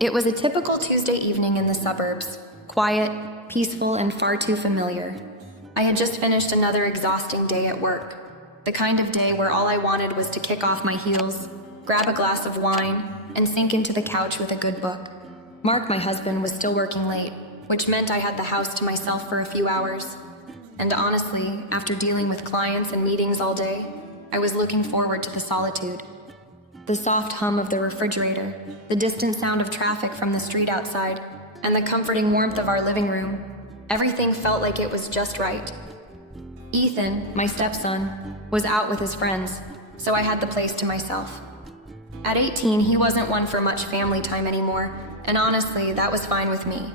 It was a typical Tuesday evening in the suburbs, quiet, peaceful, and far too familiar. I had just finished another exhausting day at work, the kind of day where all I wanted was to kick off my heels, grab a glass of wine, and sink into the couch with a good book. Mark, my husband, was still working late, which meant I had the house to myself for a few hours. And honestly, after dealing with clients and meetings all day, I was looking forward to the solitude. The soft hum of the refrigerator, the distant sound of traffic from the street outside, and the comforting warmth of our living room. Everything felt like it was just right. Ethan, my stepson, was out with his friends, so I had the place to myself. At 18, he wasn't one for much family time anymore, and honestly, that was fine with me.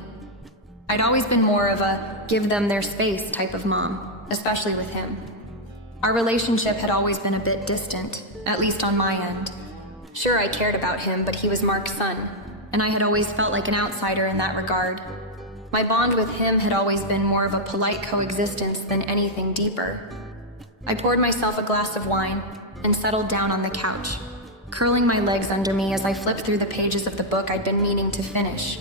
I'd always been more of a give them their space type of mom, especially with him. Our relationship had always been a bit distant, at least on my end. Sure, I cared about him, but he was Mark's son, and I had always felt like an outsider in that regard. My bond with him had always been more of a polite coexistence than anything deeper. I poured myself a glass of wine and settled down on the couch, curling my legs under me as I flipped through the pages of the book I'd been meaning to finish.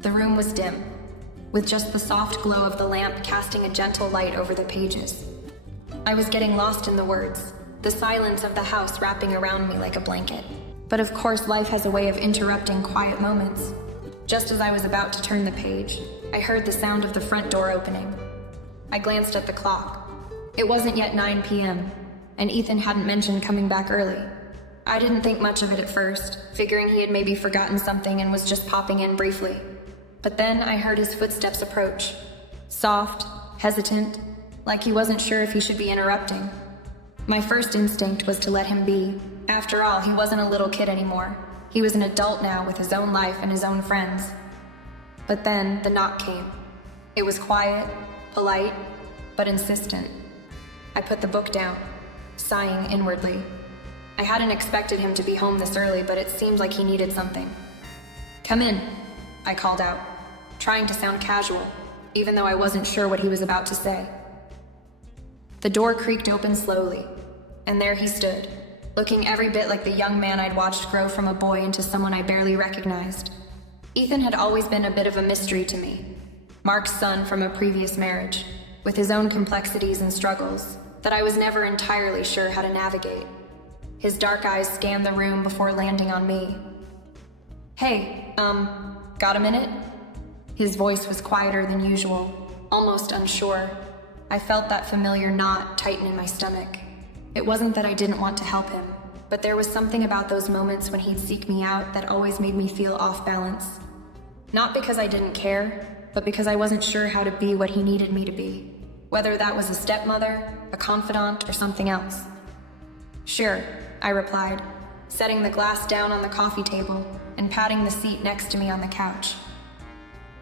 The room was dim, with just the soft glow of the lamp casting a gentle light over the pages. I was getting lost in the words, the silence of the house wrapping around me like a blanket. But of course, life has a way of interrupting quiet moments. Just as I was about to turn the page, I heard the sound of the front door opening. I glanced at the clock. It wasn't yet 9 p.m., and Ethan hadn't mentioned coming back early. I didn't think much of it at first, figuring he had maybe forgotten something and was just popping in briefly. But then I heard his footsteps approach. Soft, hesitant, like he wasn't sure if he should be interrupting. My first instinct was to let him be. After all, he wasn't a little kid anymore. He was an adult now with his own life and his own friends. But then the knock came. It was quiet, polite, but insistent. I put the book down, sighing inwardly. I hadn't expected him to be home this early, but it seemed like he needed something. "Come in," I called out, trying to sound casual, even though I wasn't sure what he was about to say. The door creaked open slowly, and there he stood, looking every bit like the young man I'd watched grow from a boy into someone I barely recognized. Ethan had always been a bit of a mystery to me. Mark's son from a previous marriage, with his own complexities and struggles that I was never entirely sure how to navigate. His dark eyes scanned the room before landing on me. "Hey, got a minute?" His voice was quieter than usual, almost unsure. I felt that familiar knot tighten in my stomach. It wasn't that I didn't want to help him, but there was something about those moments when he'd seek me out that always made me feel off balance. Not because I didn't care, but because I wasn't sure how to be what he needed me to be, whether that was a stepmother, a confidant, or something else. "Sure," I replied, setting the glass down on the coffee table and patting the seat next to me on the couch.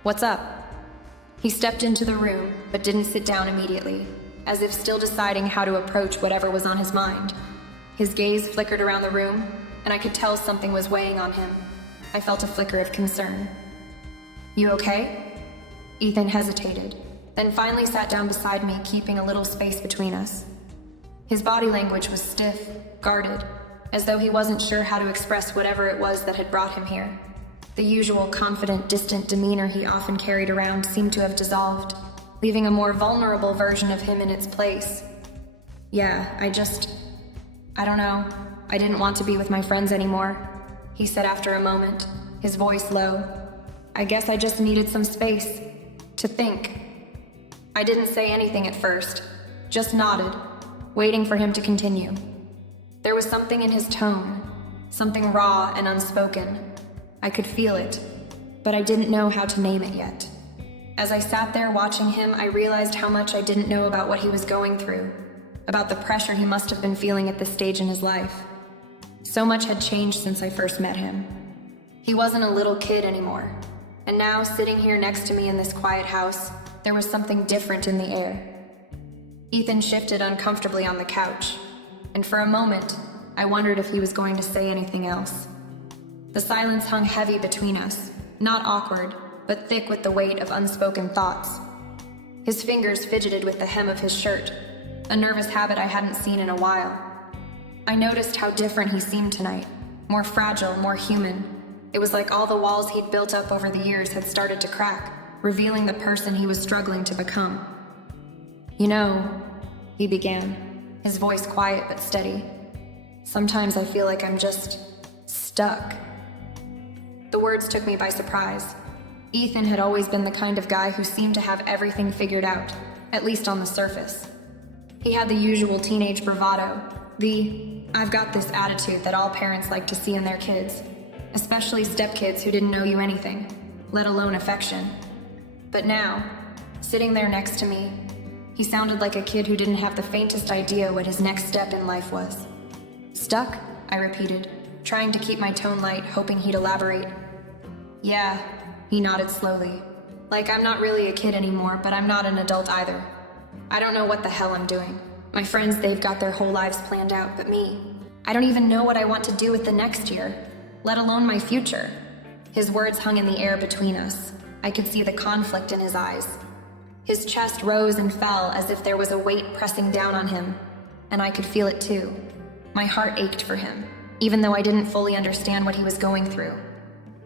"What's up?" He stepped into the room, but didn't sit down immediately, as if still deciding how to approach whatever was on his mind. His gaze flickered around the room, and I could tell something was weighing on him. I felt a flicker of concern. "You okay?" Ethan hesitated, then finally sat down beside me, keeping a little space between us. His body language was stiff, guarded, as though he wasn't sure how to express whatever it was that had brought him here. The usual confident, distant demeanor he often carried around seemed to have dissolved, leaving a more vulnerable version of him in its place. "Yeah, I don't know. I didn't want to be with my friends anymore," he said after a moment, his voice low. "I guess I just needed some space to think." I didn't say anything at first, just nodded, waiting for him to continue. There was something in his tone, something raw and unspoken. I could feel it, but I didn't know how to name it yet. As I sat there watching him, I realized how much I didn't know about what he was going through, about the pressure he must have been feeling at this stage in his life. So much had changed since I first met him. He wasn't a little kid anymore, and now, sitting here next to me in this quiet house, there was something different in the air. Ethan shifted uncomfortably on the couch, and for a moment, I wondered if he was going to say anything else. The silence hung heavy between us, not awkward, but thick with the weight of unspoken thoughts. His fingers fidgeted with the hem of his shirt, a nervous habit I hadn't seen in a while. I noticed how different he seemed tonight, more fragile, more human, It was like all the walls he'd built up over the years had started to crack, revealing the person he was struggling to become. "You know," he began, his voice quiet but steady. "Sometimes I feel like I'm just stuck." The words took me by surprise. Ethan had always been the kind of guy who seemed to have everything figured out, at least on the surface. He had the usual teenage bravado, the "I've got this" attitude that all parents like to see in their kids, especially stepkids who didn't know you anything, let alone affection. But now, sitting there next to me, he sounded like a kid who didn't have the faintest idea what his next step in life was. "Stuck?" I repeated, trying to keep my tone light, hoping he'd elaborate. "Yeah," he nodded slowly. "Like I'm not really a kid anymore, but I'm not an adult either. I don't know what the hell I'm doing. My friends, they've got their whole lives planned out, but me, I don't even know what I want to do with the next year, let alone my future." His words hung in the air between us. I could see the conflict in his eyes. His chest rose and fell as if there was a weight pressing down on him, and I could feel it too. My heart ached for him, even though I didn't fully understand what he was going through.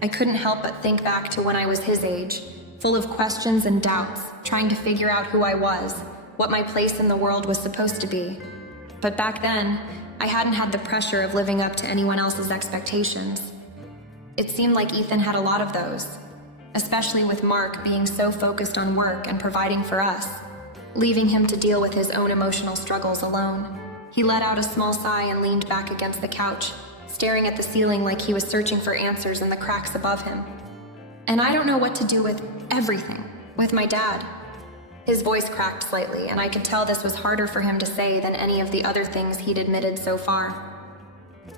I couldn't help but think back to when I was his age, full of questions and doubts, trying to figure out who I was, what my place in the world was supposed to be. But back then, I hadn't had the pressure of living up to anyone else's expectations. It seemed like Ethan had a lot of those, especially with Mark being so focused on work and providing for us, leaving him to deal with his own emotional struggles alone. He let out a small sigh and leaned back against the couch, staring at the ceiling like he was searching for answers in the cracks above him. "And I don't know what to do with everything, with my dad." His voice cracked slightly, and I could tell this was harder for him to say than any of the other things he'd admitted so far.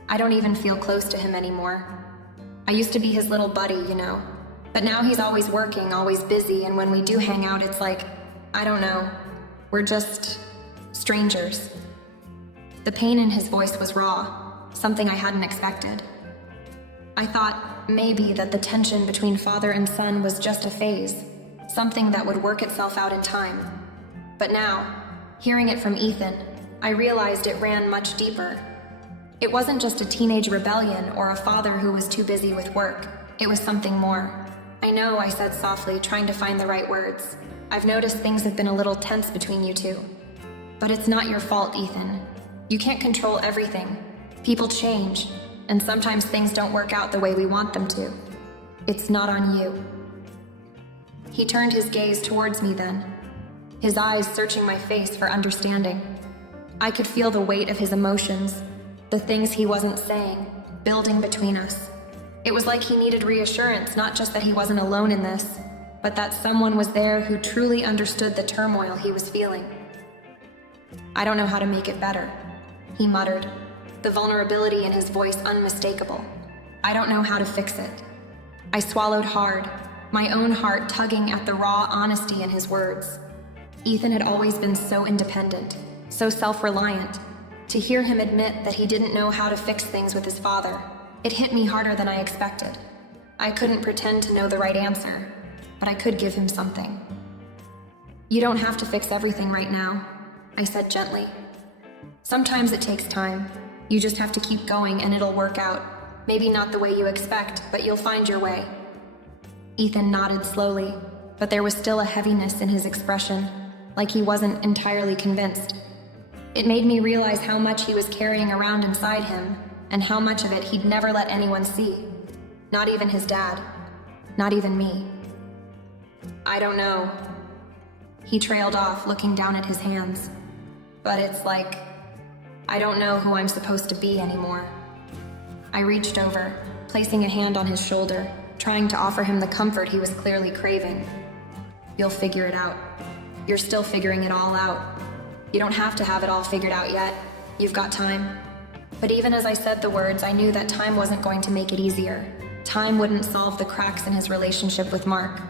"I don't even feel close to him anymore. I used to be his little buddy, you know. But now he's always working, always busy, and when we do hang out, it's like, I don't know, we're just strangers." The pain in his voice was raw, something I hadn't expected. I thought maybe that the tension between father and son was just a phase, something that would work itself out in time. But now, hearing it from Ethan, I realized it ran much deeper. It wasn't just a teenage rebellion or a father who was too busy with work. It was something more. "I know," I said softly, trying to find the right words. "I've noticed things have been a little tense between you two. But it's not your fault, Ethan. You can't control everything. People change, and sometimes things don't work out the way we want them to. It's not on you." He turned his gaze towards me then, his eyes searching my face for understanding. I could feel the weight of his emotions, the things he wasn't saying, building between us. It was like he needed reassurance, not just that he wasn't alone in this, but that someone was there who truly understood the turmoil he was feeling. "I don't know how to make it better," he muttered, the vulnerability in his voice unmistakable. "I don't know how to fix it." I swallowed hard, my own heart tugging at the raw honesty in his words. Ethan had always been so independent, so self-reliant. To hear him admit that he didn't know how to fix things with his father, it hit me harder than I expected. I couldn't pretend to know the right answer, but I could give him something. "You don't have to fix everything right now," I said gently. "Sometimes it takes time. You just have to keep going and it'll work out. Maybe not the way you expect, but you'll find your way." Ethan nodded slowly, but there was still a heaviness in his expression, like he wasn't entirely convinced. It made me realize how much he was carrying around inside him, and how much of it he'd never let anyone see. Not even his dad. Not even me. "I don't know." He trailed off, looking down at his hands. "But it's like, I don't know who I'm supposed to be anymore." I reached over, placing a hand on his shoulder, trying to offer him the comfort he was clearly craving. "You'll figure it out. You're still figuring it all out. You don't have to have it all figured out yet. You've got time." But even as I said the words, I knew that time wasn't going to make it easier. Time wouldn't solve the cracks in his relationship with Mark.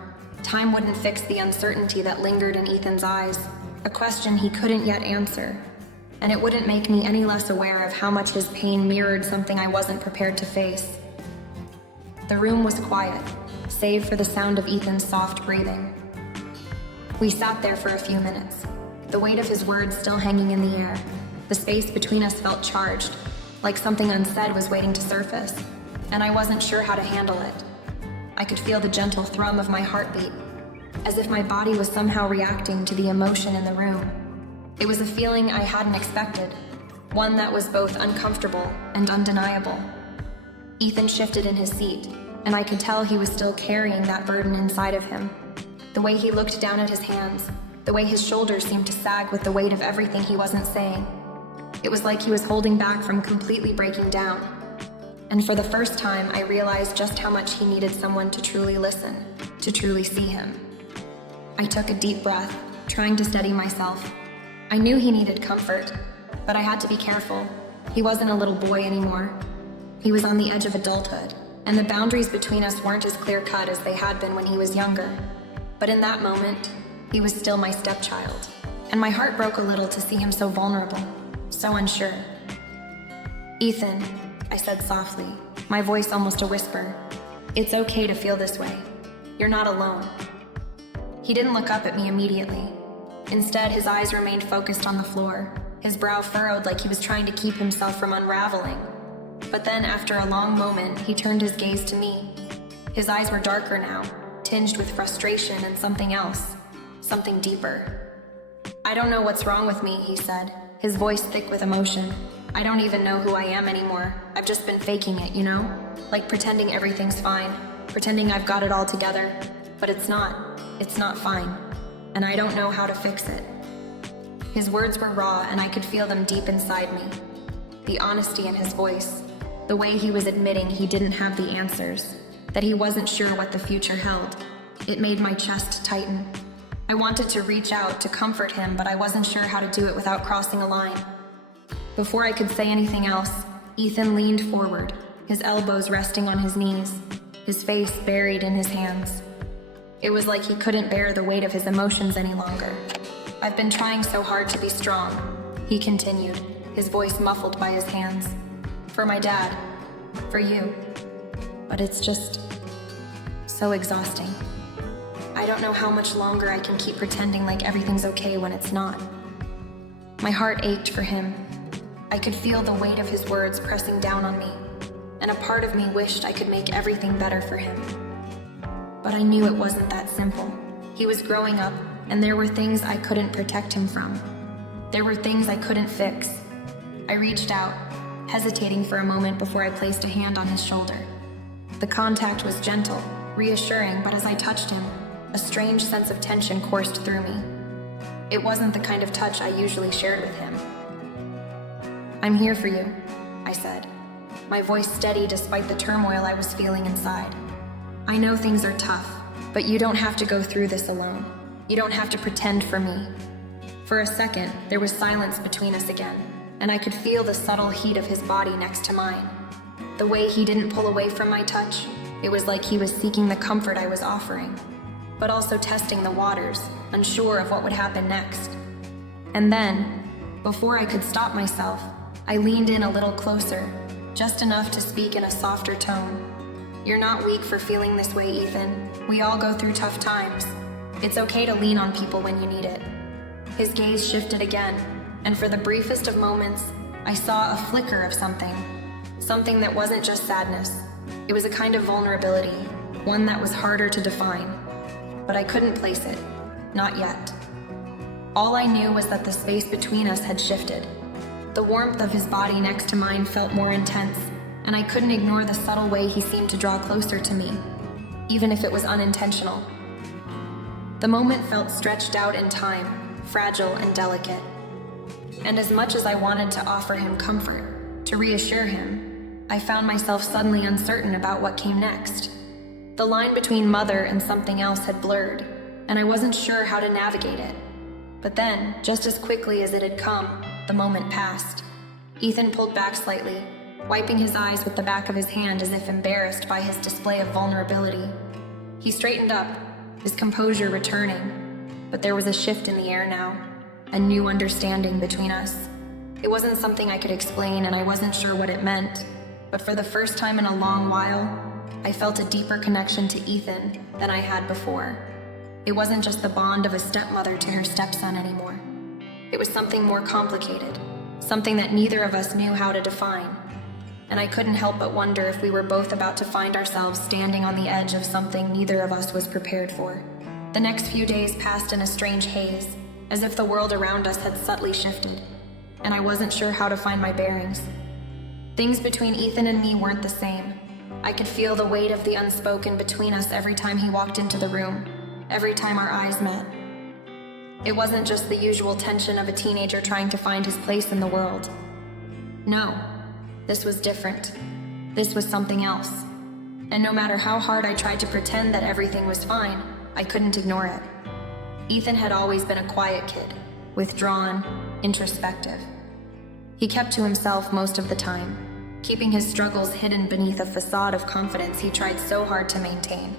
Time wouldn't fix the uncertainty that lingered in Ethan's eyes, a question he couldn't yet answer. And it wouldn't make me any less aware of how much his pain mirrored something I wasn't prepared to face. The room was quiet, save for the sound of Ethan's soft breathing. We sat there for a few minutes, the weight of his words still hanging in the air. The space between us felt charged, like something unsaid was waiting to surface. and I wasn't sure how to handle it. I could feel the gentle thrum of my heartbeat, as if my body was somehow reacting to the emotion in the room. It was a feeling I hadn't expected, one that was both uncomfortable and undeniable. Ethan shifted in his seat, and I could tell he was still carrying that burden inside of him. The way he looked down at his hands, the way his shoulders seemed to sag with the weight of everything he wasn't saying. It was like he was holding back from completely breaking down. And for the first time, I realized just how much he needed someone to truly listen, to truly see him. I took a deep breath, trying to steady myself. I knew he needed comfort, but I had to be careful. He wasn't a little boy anymore. He was on the edge of adulthood, and the boundaries between us weren't as clear-cut as they had been when he was younger. But in that moment, he was still my stepchild, and my heart broke a little to see him so vulnerable, so unsure. "Ethan," I said softly, my voice almost a whisper, "it's okay to feel this way. You're not alone." He didn't look up at me immediately. Instead, his eyes remained focused on the floor, his brow furrowed like he was trying to keep himself from unraveling. But then, after a long moment, he turned his gaze to me. His eyes were darker now, tinged with frustration and something else, something deeper. "I don't know what's wrong with me," he said, his voice thick with emotion. "I don't even know who I am anymore. I've just been faking it, you know? Like pretending everything's fine, pretending I've got it all together. But it's not. It's not fine. And I don't know how to fix it." His words were raw, and I could feel them deep inside me. The honesty in his voice, the way he was admitting he didn't have the answers, that he wasn't sure what the future held. It made my chest tighten. I wanted to reach out to comfort him, but I wasn't sure how to do it without crossing a line. Before I could say anything else, Ethan leaned forward, his elbows resting on his knees, his face buried in his hands. It was like he couldn't bear the weight of his emotions any longer. "I've been trying so hard to be strong," he continued, his voice muffled by his hands. "For my dad, for you. But it's just so exhausting. I don't know how much longer I can keep pretending like everything's okay when it's not." My heart ached for him. I could feel the weight of his words pressing down on me, and a part of me wished I could make everything better for him. But I knew it wasn't that simple. He was growing up, and there were things I couldn't protect him from. There were things I couldn't fix. I reached out, hesitating for a moment before I placed a hand on his shoulder. The contact was gentle, reassuring, but as I touched him, a strange sense of tension coursed through me. It wasn't the kind of touch I usually shared with him. "I'm here for you," I said, my voice steady despite the turmoil I was feeling inside. "I know things are tough, but you don't have to go through this alone. You don't have to pretend for me." For a second, there was silence between us again, and I could feel the subtle heat of his body next to mine. The way he didn't pull away from my touch, it was like he was seeking the comfort I was offering, but also testing the waters, unsure of what would happen next. And then, before I could stop myself, I leaned in a little closer, just enough to speak in a softer tone. "You're not weak for feeling this way, Ethan. We all go through tough times. It's okay to lean on people when you need it." His gaze shifted again, and for the briefest of moments, I saw a flicker of something that wasn't just sadness. It was a kind of vulnerability, one that was harder to define. But I couldn't place it, not yet. All I knew was that the space between us had shifted. The warmth of his body next to mine felt more intense, and I couldn't ignore the subtle way he seemed to draw closer to me, even if it was unintentional. The moment felt stretched out in time, fragile and delicate. And as much as I wanted to offer him comfort, to reassure him, I found myself suddenly uncertain about what came next. The line between mother and something else had blurred, and I wasn't sure how to navigate it. But then, just as quickly as it had come, the moment passed. Ethan pulled back slightly, wiping his eyes with the back of his hand as if embarrassed by his display of vulnerability. He straightened up, his composure returning, but there was a shift in the air now, a new understanding between us. It wasn't something I could explain, and I wasn't sure what it meant, but for the first time in a long while, I felt a deeper connection to Ethan than I had before. It wasn't just the bond of a stepmother to her stepson anymore. It was something more complicated, something that neither of us knew how to define. and I couldn't help but wonder if we were both about to find ourselves standing on the edge of something neither of us was prepared for. The next few days passed in a strange haze, as if the world around us had subtly shifted, and I wasn't sure how to find my bearings. Things between Ethan and me weren't the same. I could feel the weight of the unspoken between us every time he walked into the room, every time our eyes met. It wasn't just the usual tension of a teenager trying to find his place in the world. No, this was different. This was something else. And no matter how hard I tried to pretend that everything was fine, I couldn't ignore it. Ethan had always been a quiet kid, withdrawn, introspective. He kept to himself most of the time, keeping his struggles hidden beneath a facade of confidence he tried so hard to maintain.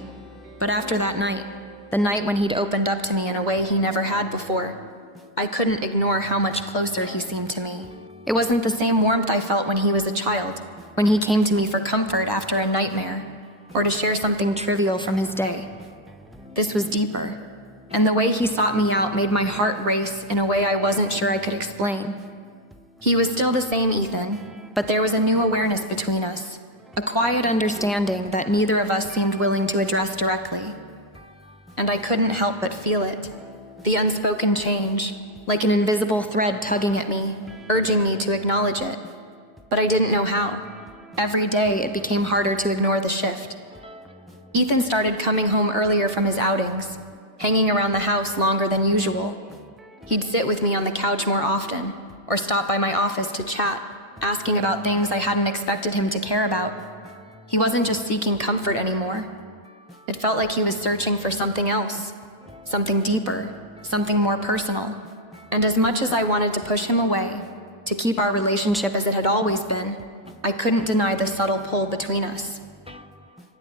But after that night, the night when he'd opened up to me in a way he never had before, I couldn't ignore how much closer he seemed to me. It wasn't the same warmth I felt when he was a child, when he came to me for comfort after a nightmare, or to share something trivial from his day. This was deeper, and the way he sought me out made my heart race in a way I wasn't sure I could explain. He was still the same Ethan, but there was a new awareness between us, a quiet understanding that neither of us seemed willing to address directly. And I couldn't help but feel it, the unspoken change, like an invisible thread tugging at me, urging me to acknowledge it. But I didn't know how. Every day it became harder to ignore the shift. Ethan started coming home earlier from his outings, hanging around the house longer than usual. He'd sit with me on the couch more often, or stop by my office to chat, asking about things I hadn't expected him to care about. He wasn't just seeking comfort anymore. It felt like he was searching for something else, something deeper, something more personal. And as much as I wanted to push him away, to keep our relationship as it had always been, I couldn't deny the subtle pull between us.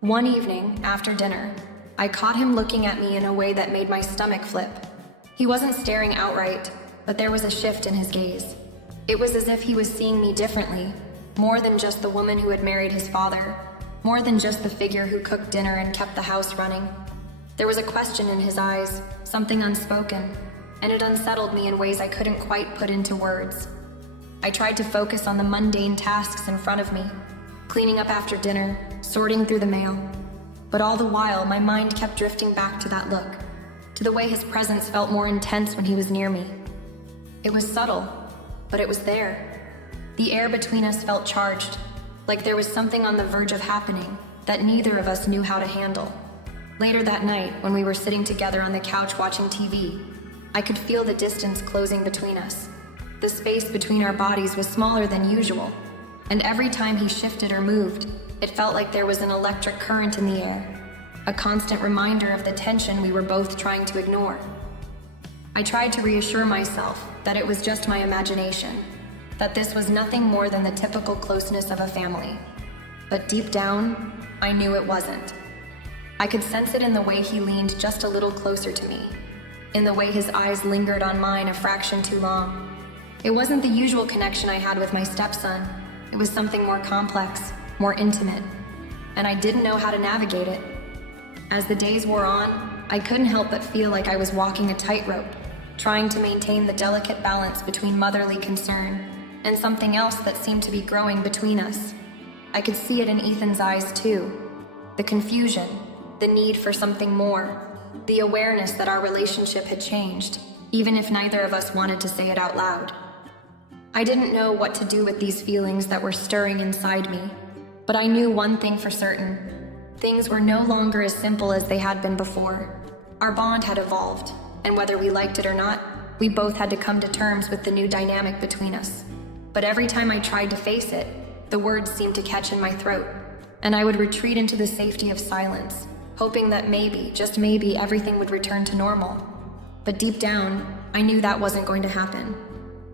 One evening, after dinner, I caught him looking at me in a way that made my stomach flip. He wasn't staring outright, but there was a shift in his gaze. It was as if he was seeing me differently, more than just the woman who had married his father, more than just the figure who cooked dinner and kept the house running. There was a question in his eyes, something unspoken, and it unsettled me in ways I couldn't quite put into words. I tried to focus on the mundane tasks in front of me, cleaning up after dinner, sorting through the mail. But all the while, my mind kept drifting back to that look, to the way his presence felt more intense when he was near me. It was subtle, but it was there. The air between us felt charged, like there was something on the verge of happening that neither of us knew how to handle. Later that night, when we were sitting together on the couch watching TV, I could feel the distance closing between us. The space between our bodies was smaller than usual, and every time he shifted or moved, it felt like there was an electric current in the air, a constant reminder of the tension we were both trying to ignore. I tried to reassure myself that it was just my imagination, that this was nothing more than the typical closeness of a family. But deep down, I knew it wasn't. I could sense it in the way he leaned just a little closer to me, in the way his eyes lingered on mine a fraction too long. It wasn't the usual connection I had with my stepson. It was something more complex, more intimate, and I didn't know how to navigate it. As the days wore on, I couldn't help but feel like I was walking a tightrope, trying to maintain the delicate balance between motherly concern and something else that seemed to be growing between us. I could see it in Ethan's eyes too. The confusion, the need for something more, the awareness that our relationship had changed, even if neither of us wanted to say it out loud. I didn't know what to do with these feelings that were stirring inside me, but I knew one thing for certain. Things were no longer as simple as they had been before. Our bond had evolved, and whether we liked it or not, we both had to come to terms with the new dynamic between us. But every time I tried to face it, the words seemed to catch in my throat, and I would retreat into the safety of silence, hoping that maybe, just maybe, everything would return to normal. But deep down, I knew that wasn't going to happen.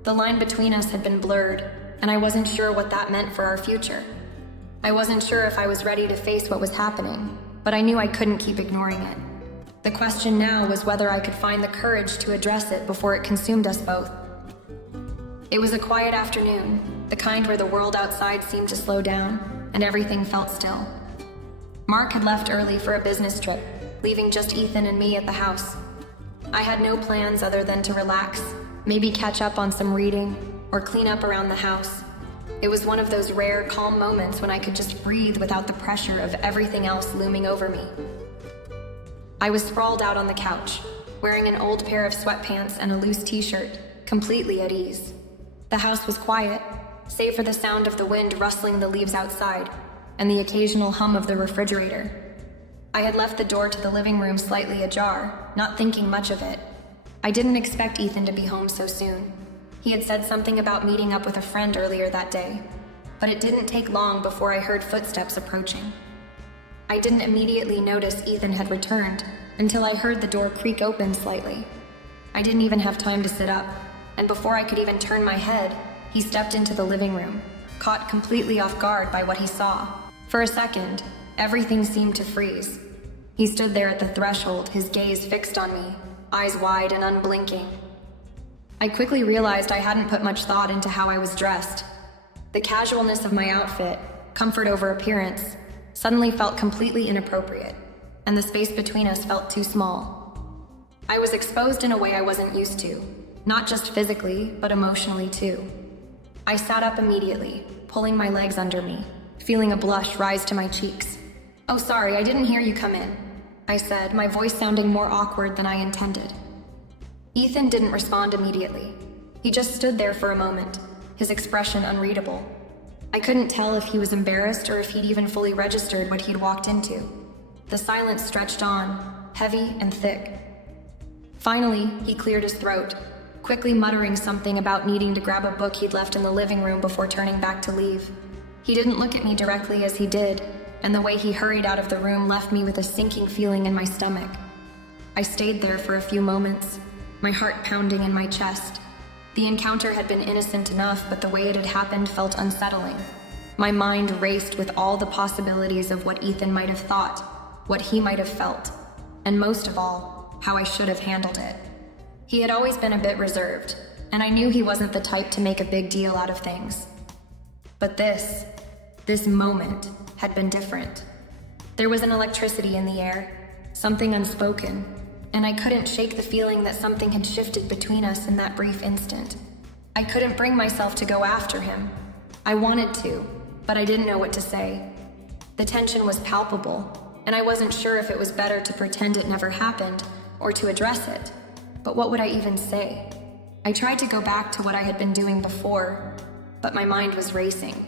The line between us had been blurred, and I wasn't sure what that meant for our future. I wasn't sure if I was ready to face what was happening, but I knew I couldn't keep ignoring it. The question now was whether I could find the courage to address it before it consumed us both. It was a quiet afternoon, the kind where the world outside seemed to slow down, and everything felt still. Mark had left early for a business trip, leaving just Ethan and me at the house. I had no plans other than to relax, maybe catch up on some reading, or clean up around the house. It was one of those rare, calm moments when I could just breathe without the pressure of everything else looming over me. I was sprawled out on the couch, wearing an old pair of sweatpants and a loose t-shirt, completely at ease. The house was quiet, save for the sound of the wind rustling the leaves outside and the occasional hum of the refrigerator. I had left the door to the living room slightly ajar, not thinking much of it. I didn't expect Ethan to be home so soon. He had said something about meeting up with a friend earlier that day, but it didn't take long before I heard footsteps approaching. I didn't immediately notice Ethan had returned until I heard the door creak open slightly. I didn't even have time to sit up, and before I could even turn my head, he stepped into the living room, caught completely off guard by what he saw. For a second, everything seemed to freeze. He stood there at the threshold, his gaze fixed on me, eyes wide and unblinking. I quickly realized I hadn't put much thought into how I was dressed. The casualness of my outfit, comfort over appearance, suddenly felt completely inappropriate, and the space between us felt too small. I was exposed in a way I wasn't used to, not just physically, but emotionally too. I sat up immediately, pulling my legs under me, feeling a blush rise to my cheeks. "Oh, sorry, I didn't hear you come in," I said, my voice sounding more awkward than I intended. Ethan didn't respond immediately. He just stood there for a moment, his expression unreadable. I couldn't tell if he was embarrassed or if he'd even fully registered what he'd walked into. The silence stretched on, heavy and thick. Finally, he cleared his throat, quickly muttering something about needing to grab a book he'd left in the living room before turning back to leave. He didn't look at me directly as he did, and the way he hurried out of the room left me with a sinking feeling in my stomach. I stayed there for a few moments, my heart pounding in my chest. The encounter had been innocent enough, but the way it had happened felt unsettling. My mind raced with all the possibilities of what Ethan might have thought, what he might have felt, and most of all, how I should have handled it. He had always been a bit reserved, and I knew he wasn't the type to make a big deal out of things. But this moment had been different. There was an electricity in the air, something unspoken, and I couldn't shake the feeling that something had shifted between us in that brief instant. I couldn't bring myself to go after him. I wanted to, but I didn't know what to say. The tension was palpable, and I wasn't sure if it was better to pretend it never happened or to address it. But what would I even say? I tried to go back to what I had been doing before, but my mind was racing.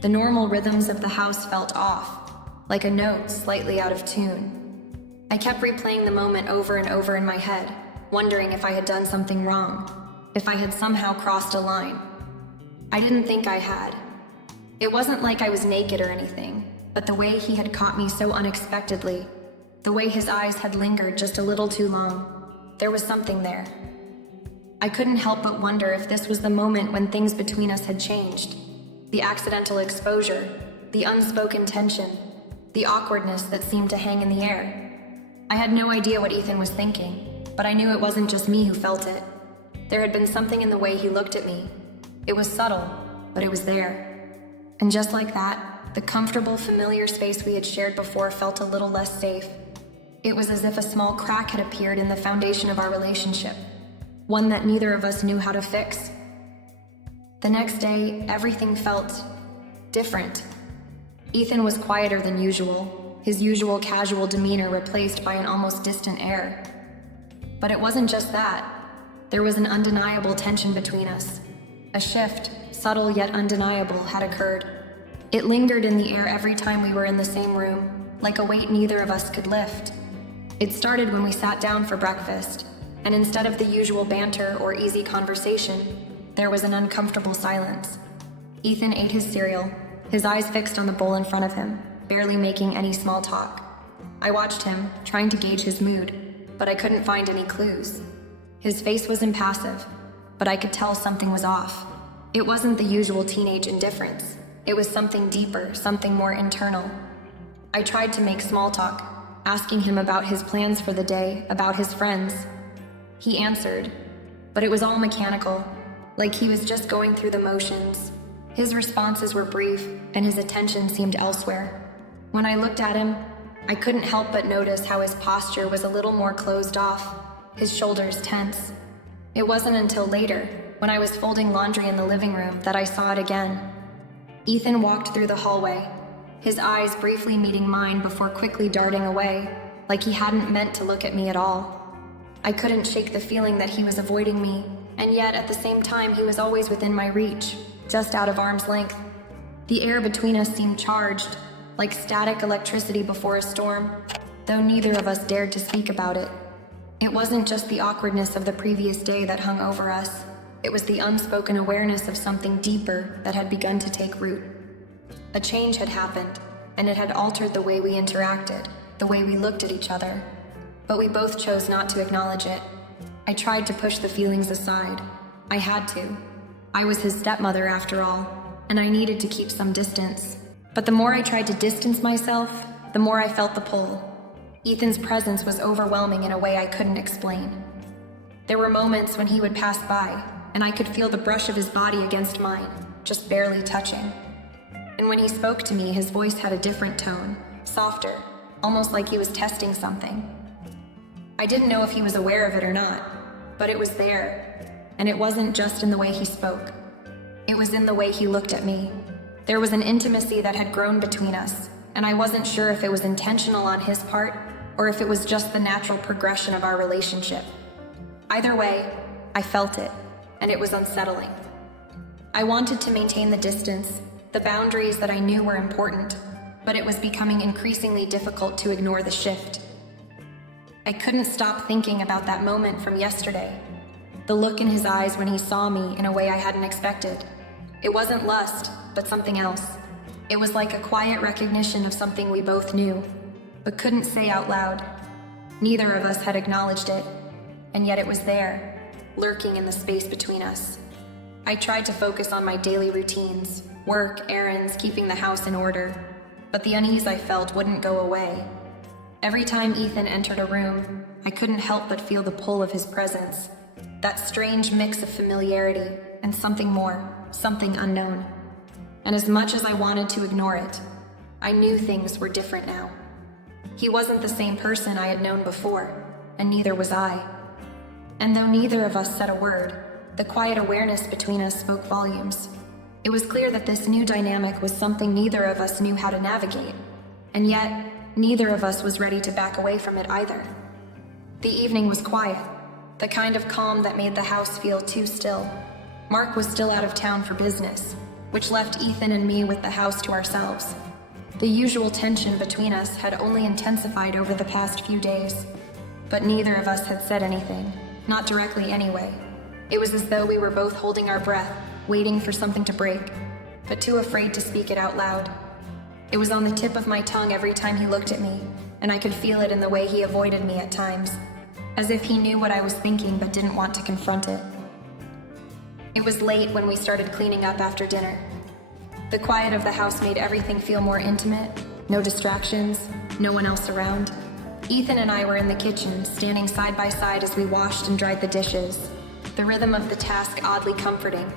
The normal rhythms of the house felt off, like a note slightly out of tune. I kept replaying the moment over and over in my head, wondering if I had done something wrong, if I had somehow crossed a line. I didn't think I had. It wasn't like I was naked or anything, but the way he had caught me so unexpectedly, the way his eyes had lingered just a little too long, there was something there. I couldn't help but wonder if this was the moment when things between us had changed. The accidental exposure, the unspoken tension, the awkwardness that seemed to hang in the air. I had no idea what Ethan was thinking, but I knew it wasn't just me who felt it. There had been something in the way he looked at me. It was subtle, but it was there. And just like that, the comfortable, familiar space we had shared before felt a little less safe. It was as if a small crack had appeared in the foundation of our relationship, one that neither of us knew how to fix. The next day, everything felt different. Ethan was quieter than usual, his usual casual demeanor replaced by an almost distant air. But it wasn't just that. There was an undeniable tension between us. A shift, subtle yet undeniable, had occurred. It lingered in the air every time we were in the same room, like a weight neither of us could lift. It started when we sat down for breakfast, and instead of the usual banter or easy conversation, there was an uncomfortable silence. Ethan ate his cereal, his eyes fixed on the bowl in front of him, barely making any small talk. I watched him, trying to gauge his mood, but I couldn't find any clues. His face was impassive, but I could tell something was off. It wasn't the usual teenage indifference. It was something deeper, something more internal. I tried to make small talk, asking him about his plans for the day, about his friends. He answered, but it was all mechanical, like he was just going through the motions. His responses were brief, and his attention seemed elsewhere. When I looked at him, I couldn't help but notice how his posture was a little more closed off, his shoulders tense. It wasn't until later, when I was folding laundry in the living room, that I saw it again. Ethan walked through the hallway, his eyes briefly meeting mine before quickly darting away, like he hadn't meant to look at me at all. I couldn't shake the feeling that he was avoiding me, and yet at the same time he was always within my reach, just out of arm's length. The air between us seemed charged, like static electricity before a storm, though neither of us dared to speak about it. It wasn't just the awkwardness of the previous day that hung over us. It was the unspoken awareness of something deeper that had begun to take root. A change had happened, and it had altered the way we interacted, the way we looked at each other. But we both chose not to acknowledge it. I tried to push the feelings aside. I had to. I was his stepmother after all, and I needed to keep some distance. But the more I tried to distance myself, the more I felt the pull. Ethan's presence was overwhelming in a way I couldn't explain. There were moments when he would pass by, and I could feel the brush of his body against mine, just barely touching. And when he spoke to me, his voice had a different tone, softer, almost like he was testing something. I didn't know if he was aware of it or not, but it was there, and it wasn't just in the way he spoke. It was in the way he looked at me. There was an intimacy that had grown between us, and I wasn't sure if it was intentional on his part, or if it was just the natural progression of our relationship. Either way, I felt it, and it was unsettling. I wanted to maintain the distance, the boundaries that I knew were important, but it was becoming increasingly difficult to ignore the shift. I couldn't stop thinking about that moment from yesterday. The look in his eyes when he saw me in a way I hadn't expected. It wasn't lust, but something else. It was like a quiet recognition of something we both knew, but couldn't say out loud. Neither of us had acknowledged it, and yet it was there, lurking in the space between us. I tried to focus on my daily routines, work, errands, keeping the house in order, but the unease I felt wouldn't go away. Every time Ethan entered a room, I couldn't help but feel the pull of his presence, that strange mix of familiarity and something more, something unknown. And as much as I wanted to ignore it, I knew things were different now. He wasn't the same person I had known before, and neither was I. And though neither of us said a word, the quiet awareness between us spoke volumes. It was clear that this new dynamic was something neither of us knew how to navigate, and yet neither of us was ready to back away from it either. The evening was quiet, the kind of calm that made the house feel too still. Mark was still out of town for business, which left Ethan and me with the house to ourselves. The usual tension between us had only intensified over the past few days, but neither of us had said anything, not directly anyway. It was as though we were both holding our breath, waiting for something to break, but too afraid to speak it out loud. It was on the tip of my tongue every time he looked at me, and I could feel it in the way he avoided me at times, as if he knew what I was thinking but didn't want to confront it. It was late when we started cleaning up after dinner. The quiet of the house made everything feel more intimate, no distractions, no one else around. Ethan and I were in the kitchen, standing side by side as we washed and dried the dishes, the rhythm of the task oddly comforting,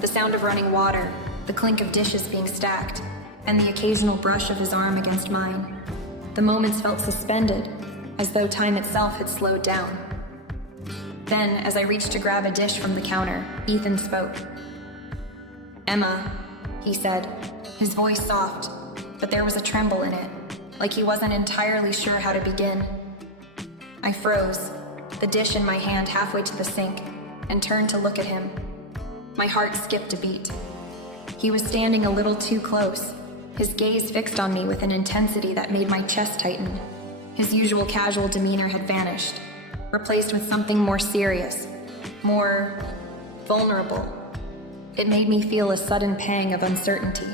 the sound of running water, the clink of dishes being stacked, and the occasional brush of his arm against mine. The moments felt suspended, as though time itself had slowed down. Then, as I reached to grab a dish from the counter, Ethan spoke. "Emma," he said, his voice soft, but there was a tremble in it, like he wasn't entirely sure how to begin. I froze, the dish in my hand halfway to the sink, and turned to look at him. My heart skipped a beat. He was standing a little too close, his gaze fixed on me with an intensity that made my chest tighten. His usual casual demeanor had vanished, replaced with something more serious, more vulnerable. It made me feel a sudden pang of uncertainty.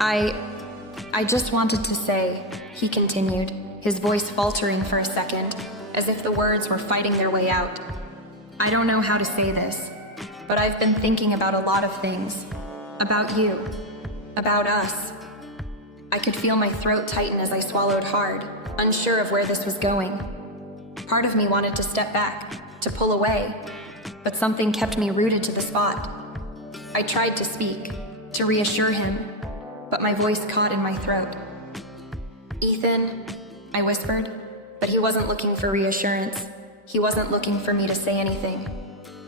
I just wanted to say," he continued, his voice faltering for a second, as if the words were fighting their way out. "I don't know how to say this, but I've been thinking about a lot of things. About you. About us." I could feel my throat tighten as I swallowed hard, unsure of where this was going. Part of me wanted to step back, to pull away, but something kept me rooted to the spot. I tried to speak, to reassure him, but my voice caught in my throat. "Ethan," I whispered, but he wasn't looking for reassurance. He wasn't looking for me to say anything.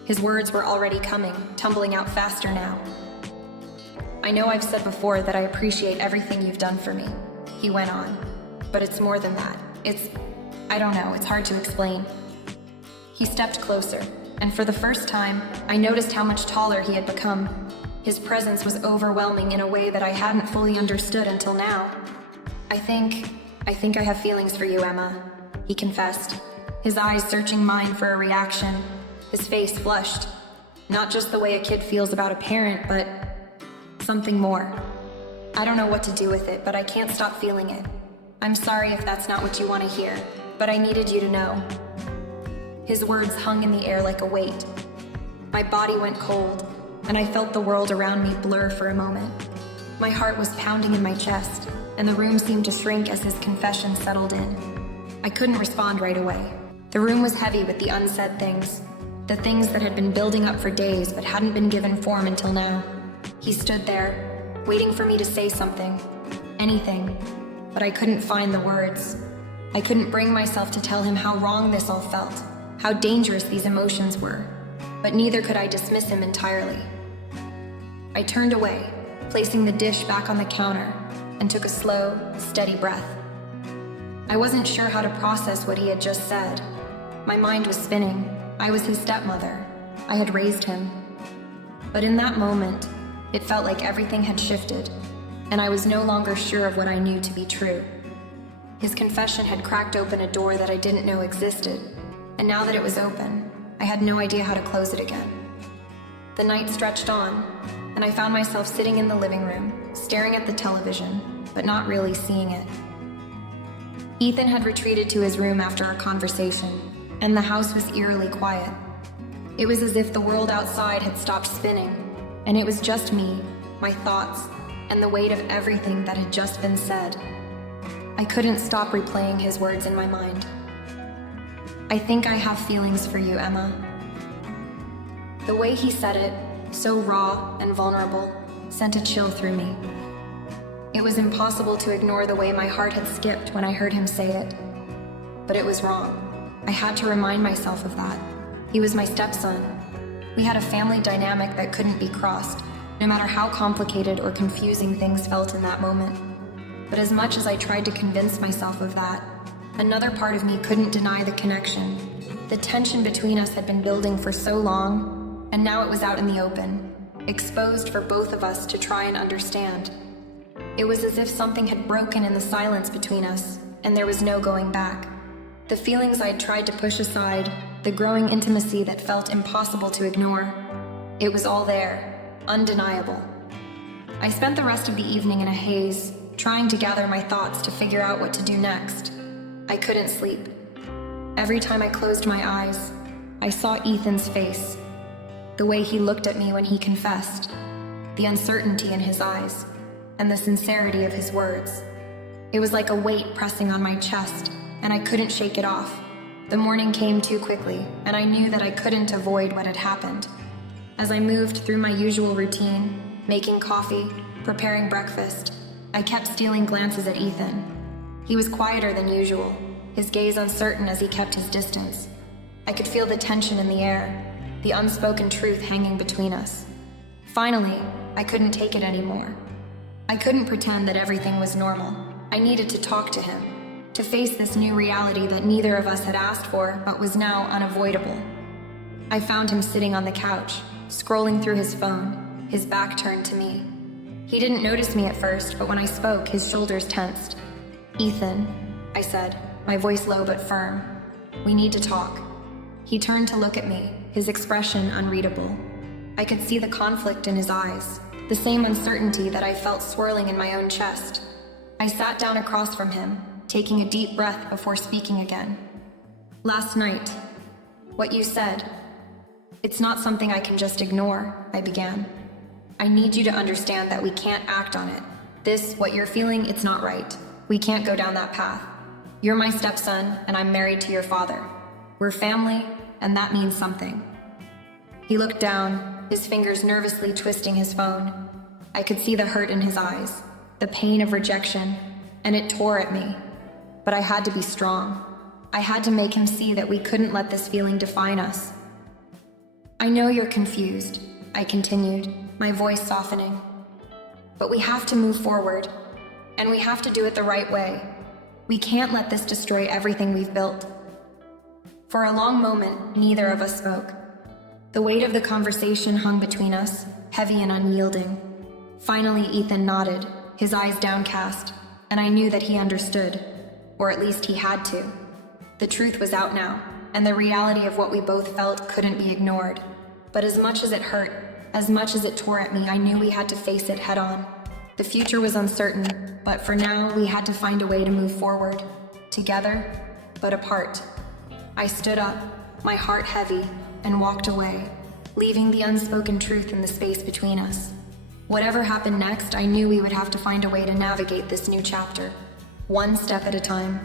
His words were already coming, tumbling out faster now. I know I've said before that I appreciate everything you've done for me," he went on. "But it's more than that. I don't know, it's hard to explain." He stepped closer, and for the first time, I noticed how much taller he had become. His presence was overwhelming in a way that I hadn't fully understood until now. I think I have feelings for you, Emma," he confessed, his eyes searching mine for a reaction. His face flushed. Not just the way a kid feels about a parent, but something more. "I don't know what to do with it, but I can't stop feeling it. I'm sorry if that's not what you want to hear, but I needed you to know." His words hung in the air like a weight. My body went cold, and I felt the world around me blur for a moment. My heart was pounding in my chest, and the room seemed to shrink as his confession settled in. I couldn't respond right away. The room was heavy with the unsaid things, the things that had been building up for days but hadn't been given form until now. He stood there, waiting for me to say something, anything, but I couldn't find the words. I couldn't bring myself to tell him how wrong this all felt, how dangerous these emotions were, but neither could I dismiss him entirely. I turned away, placing the dish back on the counter, and took a slow, steady breath. I wasn't sure how to process what he had just said. My mind was spinning. I was his stepmother. I had raised him. But in that moment, it felt like everything had shifted, and I was no longer sure of what I knew to be true. His confession had cracked open a door that I didn't know existed, and now that it was open, I had no idea how to close it again. The night stretched on, and I found myself sitting in the living room, staring at the television, but not really seeing it. Ethan had retreated to his room after our conversation, and the house was eerily quiet. It was as if the world outside had stopped spinning, and it was just me, my thoughts, and the weight of everything that had just been said. I couldn't stop replaying his words in my mind. "I think I have feelings for you, Emma." The way he said it, so raw and vulnerable, sent a chill through me. It was impossible to ignore the way my heart had skipped when I heard him say it. But it was wrong. I had to remind myself of that. He was my stepson. We had a family dynamic that couldn't be crossed, no matter how complicated or confusing things felt in that moment. But as much as I tried to convince myself of that, another part of me couldn't deny the connection. The tension between us had been building for so long, and now it was out in the open, exposed for both of us to try and understand. It was as if something had broken in the silence between us, and there was no going back. The feelings I'd tried to push aside, the growing intimacy that felt impossible to ignore, it was all there, undeniable. I spent the rest of the evening in a haze, trying to gather my thoughts to figure out what to do next. I couldn't sleep. Every time I closed my eyes, I saw Ethan's face, the way he looked at me when he confessed, the uncertainty in his eyes, and the sincerity of his words. It was like a weight pressing on my chest, and I couldn't shake it off. The morning came too quickly, and I knew that I couldn't avoid what had happened. As I moved through my usual routine, making coffee, preparing breakfast, I kept stealing glances at Ethan. He was quieter than usual, his gaze uncertain as he kept his distance. I could feel the tension in the air, the unspoken truth hanging between us. Finally, I couldn't take it anymore. I couldn't pretend that everything was normal. I needed to talk to him, to face this new reality that neither of us had asked for but was now unavoidable. I found him sitting on the couch, scrolling through his phone, his back turned to me. He didn't notice me at first, but when I spoke, his shoulders tensed. "Ethan," I said, my voice low but firm, "we need to talk." He turned to look at me, his expression unreadable. I could see the conflict in his eyes, the same uncertainty that I felt swirling in my own chest. I sat down across from him, taking a deep breath before speaking again. "Last night, what you said, it's not something I can just ignore," I began. "I need you to understand that we can't act on it. What you're feeling, it's not right. We can't go down that path. You're my stepson, and I'm married to your father. We're family, and that means something." He looked down, his fingers nervously twisting his phone. I could see the hurt in his eyes, the pain of rejection, and it tore at me. But I had to be strong. I had to make him see that we couldn't let this feeling define us. "I know you're confused," I continued, my voice softening. But we have to move forward, and we have to do it the right way. We can't let this destroy everything we've built. For a long moment, neither of us spoke. The weight of the conversation hung between us, heavy and unyielding. Finally, Ethan nodded, his eyes downcast, and I knew that he understood, or at least he had to. The truth was out now, and the reality of what we both felt couldn't be ignored. But as much as it hurt, as much as it tore at me, I knew we had to face it head on. The future was uncertain, but for now, we had to find a way to move forward. Together, but apart. I stood up, my heart heavy, and walked away, leaving the unspoken truth in the space between us. Whatever happened next, I knew we would have to find a way to navigate this new chapter, one step at a time.